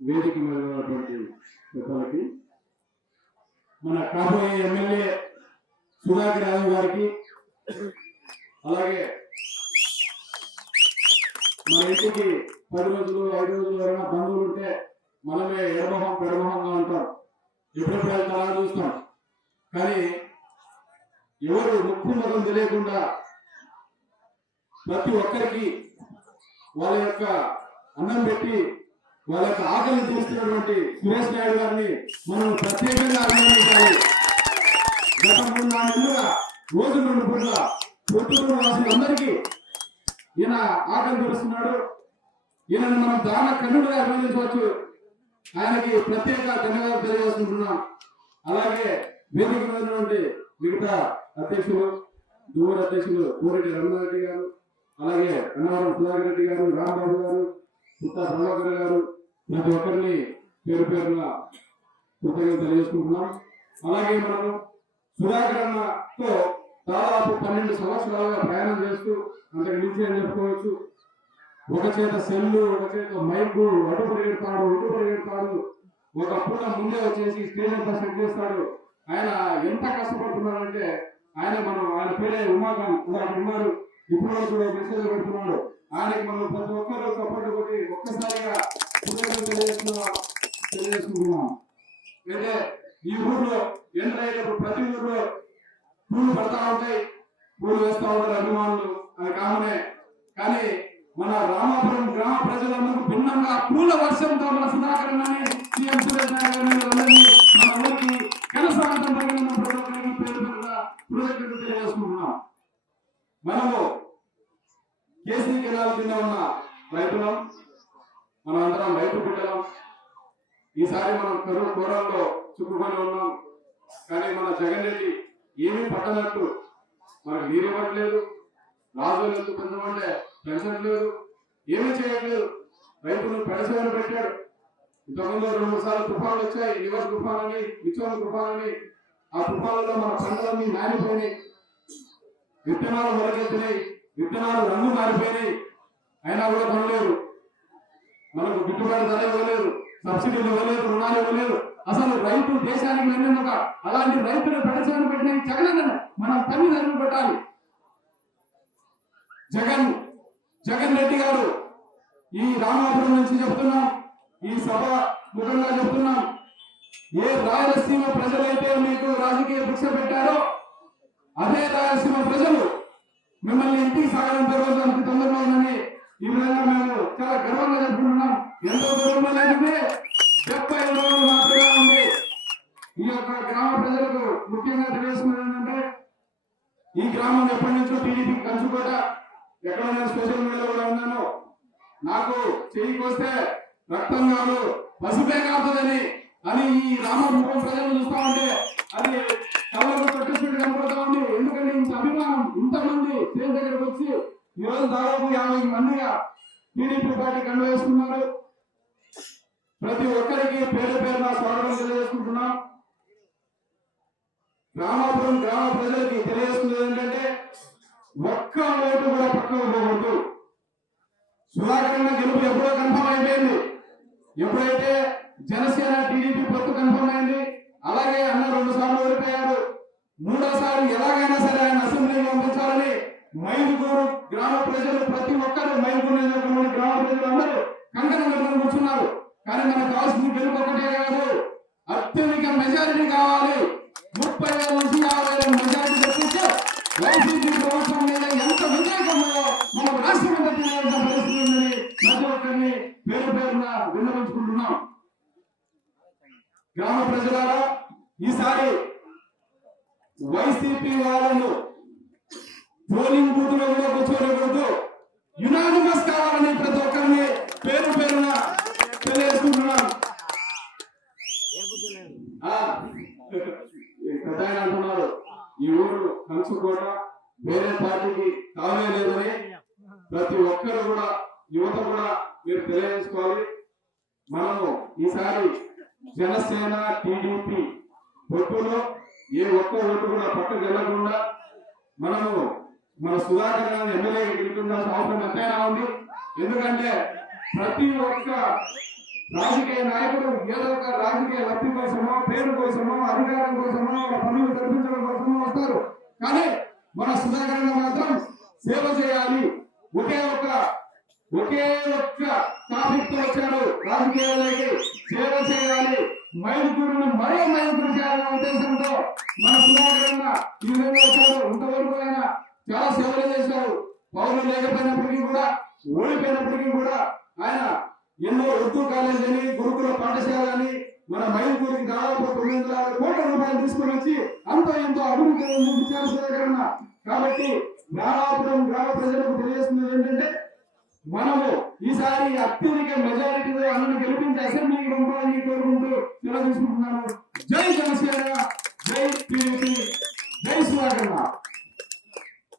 వేదిక మీద ఉన్నటువంటి పెద్దలకి, మన కాబోయే ఎమ్మెల్యే సుధాకర్ యాదవ్ గారికి, అలాగే మన ఇంటికి 10 రోజులు 5 రోజులు ఎవరైనా బంధువులు ఉంటే మనమే ఎడమొహం పెడమొహంగా ఉంటాం, ఎప్పుడెప్పుడు వెళ్తారా చూస్తాం. కానీ ఎవరు ముక్కు మతం తెలియకుండా ప్రతి ఒక్కరికి వాళ్ళ యొక్క అన్నం పెట్టి వాళ్ళ యొక్క ఆకలిని తీస్తున్నటువంటి సురేష్ నాయుడు గారిని మనం ప్రత్యేకంగా అభినందించాలి. గత 3-4 నెలలుగా రోజు 2 పూట్ల పొద్దుటూరు వాసులందరికీ ఈయన ఆకలి తీరుస్తున్నాడు. ఈయనను మనం దాన కన్నుడుగా అభినందించవచ్చు. ఆయనకి ప్రత్యేక ధన్యవాదాలు తెలియజేసుకుంటున్నాం. అలాగే వేదిక మీద ఉన్నటువంటి మిగతా అధ్యక్షులు, దువ్వూరు అధ్యక్షులు కోరెడ్డి రమణారెడ్డి గారు, అలాగే అన్నవరం సుధాకర్ రెడ్డి గారు, రాంబాబు గారు, పుత్తా ప్రభాకర్ గారు, ప్రతి ఒక్కరిని పేరు పేరున కృతజ్ఞతలు తెలియజేసుకుంటున్నాం. అలాగే మనము సుధాకర్ అన్నతో దాదాపు 12 సంవత్సరాలుగా ప్రయాణం చేస్తూ అంతకు మించి అని చెప్పుకోవచ్చు. ఒక చేత సెల్లు, ఒక చేత మైకు, అటు పరిగెడతాడు. ఒక పూట ముందే వచ్చేసి స్టేజ్ అంతా సెట్ చేస్తాడు. ఆయన ఎంత కష్టపడుతున్నాడంటే ఆయన పేరే ఉమాకాంత్ ఉన్నారు. ఇప్పుడు కూడా మెసేజ్ పెడుతున్నాడు. ఆయనకి మనం ప్రతి ఒక్కరు సపోర్ట్ కొట్టి ఒక్కసారిగా తెలియజేసుకుంటున్నాం. అయితే ఈ ఊర్లో ఎంటర్ అయ్యేటప్పుడు ప్రతి ఊర్లో పూలు పడతా ఉంటాయి, పూలు వేస్తా ఉంటారు అభిమానులు, అది కామనే. కానీ మన రామాపురం గ్రామ ప్రజలందరూ భిన్నంగా పూల వర్షంతో మన సుధాకర్ అన్నని, సీఎం సురేష్ నాయుడు గారిని మన ఊరికి కనసాగతం తగిన ప్రతి ఒక్కరికి పేరు పేరుగా కృతజ్ఞతలు తెలియజేసుకుంటున్నాం. మనము కేసీ కెనాల్ కింద ఉన్న రైతులం, మనం అందరం రైతు బిడ్డలం. ఈసారి మనం కరువు కోరల్లో చుట్టుకొని ఉన్నాం. కానీ మన జగన్ రెడ్డి ఏమీ పట్టనట్టు మనకు నీరు ఇవ్వట్లేదు, రాజులు ఎందుకు పెంచమంటే పెన్షన్ లేదు, ఏమీ చేయట్లేదు. రైతులు పెడసేవలు పెట్టాడు. ఇంతకుముందు 2-3 సార్లు తుఫాన్లు వచ్చాయి, నివర్ తుఫాన్ అని, విచోన తుఫాన్ అని. ఆ తుఫాన్లలో మన పంటలన్నీ నానిపోయినాయి, విత్తనాలు మొలకెత్తినాయి, విత్తనాలు రంగు మారిపోయినాయి. అయినా కూడా కొనలేదు, మనకు గిట్టుబాటు ధర ఇవ్వలేదు, సబ్సిడీలు ఇవ్వలేదు, రుణాలు ఇవ్వలేదు. అసలు రైతు దేశానికి వెన్నెముక. అలాంటి రైతులు పెడసేవలు పెట్టిన జగన్ మనం తల్లిదండ్రులు పెట్టాలి. జగన్ రెడ్డి గారు ఈ రామాపురం నుంచి చెప్తున్నాం, ఈ సభ ముఖంగా చెప్తున్నాం, ఏ రాయలసీమ ప్రజలైతే మీకు రాజకీయ భిక్ష పెట్టారో అదే రాయలసీమ ప్రజలు మిమ్మల్ని ఇంటికి సాగడంతో రోజు అంత తొందరగా ఉందని ఈ విధంగా మేము చాలా గర్వంగా చెప్పుకుంటున్నాం. ఎంతో దూరంలో లేకుంటే 70 రోజులు మాత్రమే ఉంది. ఈ యొక్క గ్రామ ప్రజలకు ముఖ్యంగా తెలియజేస్తున్నది ఏంటంటే, ఈ గ్రామం ఎప్పటి నుంచో టీడీపీ కంచుకోట. ఎక్కడ నేను సోషల్ మీడియాలో కూడా ఉన్నాను, నాకు చేయికొస్తే రక్తం కాదు పసుపే కాదుదని అని ఈ రామపురం ప్రజలు చూస్తా ఉంటే అది కళ్ళకు పట్టించుకుంటూ కనపడతా ఉంది. ఎందుకంటే ఇంత అభిమానం, ఇంతమంది స్టేజ్ దగ్గరకు వచ్చి ఈరోజు దాదాపు 50 మందిగా టీడీపీ పార్టీ కండ వేసుకున్నారు. ప్రతి ఒక్కరికి పేరు పేరున స్వాగతం తెలియజేసుకుంటున్నాం. రామాపురం గ్రామ ప్రజలకి తెలియజేస్తున్నది ఏంటంటే, ఒక్క ఓటు కూడా పక్కకు పోకూడదు. సుధాకర్ గెలుపు ఎప్పుడో కన్ఫర్మ్ అయిపోయింది. ఎప్పుడైతే జనసేన టీడీపీ పొత్తు కన్ఫర్మ్ అయింది, అలాగే అన్న 2 సార్లు ఓడిపోయారు. 3వ ఎలాగైనా సరే ఆయన అసెంబ్లీకి పంపించాలని మైదుగూరు గ్రామ ప్రజలు ప్రతి ఒక్కరు, మైదుగూరు గ్రామ ప్రజలు అందరూ కంకణం కట్టుకుని కూర్చున్నారు. కానీ మనకు కావాల్సింది గెలుపు ఒకటే కాదు, అత్యధిక మెజారిటీ కావాలి. 30,000 నుంచి 50,000 మెజారిటీ తెప్పించి వైసీపీ ప్రభుత్వం మీద ఎంత వ్యతిరేకంలో మనం రాష్ట్రపతి పరిస్థితి ఉందని ప్రతి ఒక్కరిని పేరు పేరున విన్నవించుకుంటున్నాం. గ్రామ ప్రజలారా, ఈసారి వైసీపీ వాళ్ళను పోలింగ్ బూత్ లో కూడా కూర్చోలేకూడదు, యునానిమస్ కావాలని ప్రతి ఒక్కరిని పేరు పేరున తెలియజేసుకుంటున్నాం. అంటున్నారు ఈ ఊరు కంచుకోట వేరే పార్టీకి కావే లేదని ప్రతి ఒక్కరు కూడా, యువత కూడా మీరు తెలియజేసుకోవాలి. మనము ఈసారి జనసేన టీడీపీ పొత్తులో ఏ ఒక్క ఓటు కూడా పక్కకు వెళ్లకుండా మనము మన సుధాకర్ గారిని ఎమ్మెల్యే గెలుపుకున్న అవసరం ఎంతైనా ఉంది. ఎందుకంటే ప్రతి ఒక్క రాజకీయ నాయకుడు ఏదో ఒక రాజకీయ లబ్ధి కోసమో పేరు కోసమో అధికారం కోసమో పనులు జరిపించడం కోసమో వస్తారు. కానీ మన సుధాకర్ మాత్రం సేవ చేయాలి. ఒకే ఒక్క టాపిక్ తో వచ్చాడు రాజకీయాలకి. సేవ చేయాలి, మైదుకూరును మరో మైదుకూరు చేయాలనే ఉద్దేశంతో మన సుధాకర్ ఈ విధంగా వచ్చాడు. ఇంతవరకు ఆయన చాలా సేవలు చేశారు. పౌరులు లేకపోయినప్పటికీ కూడా, ఓడిపోయినప్పటికీ కూడా ఆయన ఎన్నో ఉర్దూ కాలేజ్ అని, గురుకుల పాఠశాలని మన మైదుకూరికి దాదాపు 900 కోట్ల రూపాయలు తీసుకుని వచ్చి అంతో ఎంతో అభివృద్ధి చేయాల్సిన. కాబట్టి నారాపురం గ్రామ ప్రజలకు తెలియజేస్తున్నది ఏంటంటే, మనము ఈసారి అత్యధిక మెజారిటీతో అన్నను గెలిపించి అసెంబ్లీకి పంపాలని కోరుకుంటూ సెలవు తీసుకుంటున్నాను. జై జనసేన, జై టీడీపీ, జై సుధాకర్.